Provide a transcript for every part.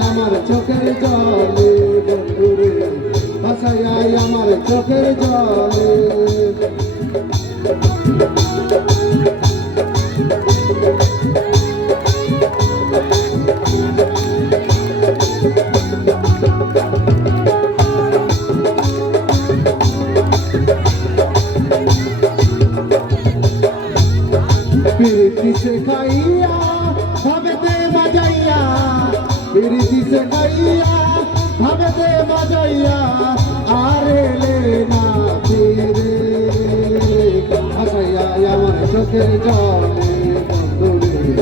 আমার চোখের জলে বন্ধুরে ভাসায় আমার চোখের জলে। শেখাইয়া ভাবেতে বাজাইয়া প্রীতি শেখাইয়া ভাবেতে বাজাইয়া আর এলে না ফিরে। ভাসাইয়া আমার চোখের জলে, বন্ধুরে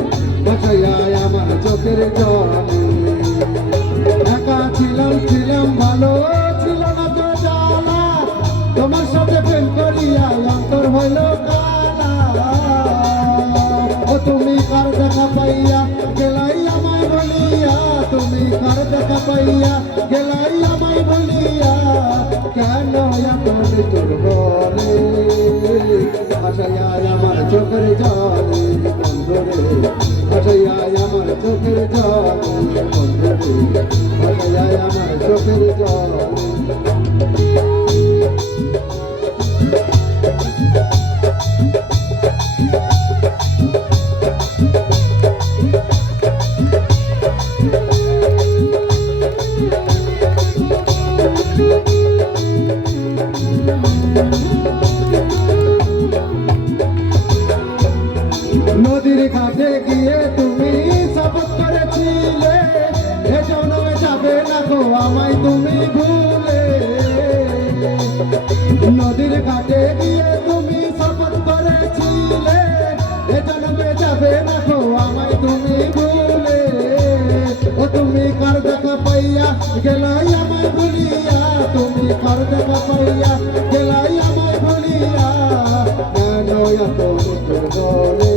আমার চোখের জলে। একা ছিলাম ছিলাম, ভালো ছিল না তো জ্বালা। তোমার সাথে প্রেম করিয়া অন্তর হইল কালা। ও তুমি কার দেখা পাইয়া? গেলাই আমায় বলিয়া কেন এত তোর বলে আশাইয়া আমার চোখের জলে নদীর ঘাটে গিয়ে তুমি শপথ করেছিলে যাবে না গো, আমায় তুমি ভুলে। নদীর গিয়ে তুমি শপথ করেছিলে যাবে না গো, আমায় তুমি ভুলে। ও তুমি কার দেখা পাইয়া গেলাই? তুমি কার দেখা পাইয়া, গেলাই আমায় কেন এত তোর বলে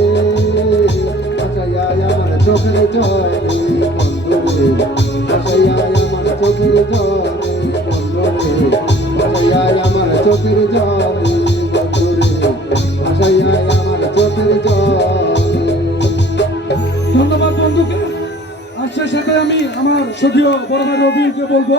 আশাইয়া আমার চোখের জলে, বন্ধুরে আশাইয়া আমার চোখের জলে, বন্ধুরে আমার চোখের জলে, বন্ধুরে আমার চোখের জলে। ধন্যবাদ বন্ধুকে। আর সাথে আমি আমার সখীয় বড় ভাই রবিকে বলব।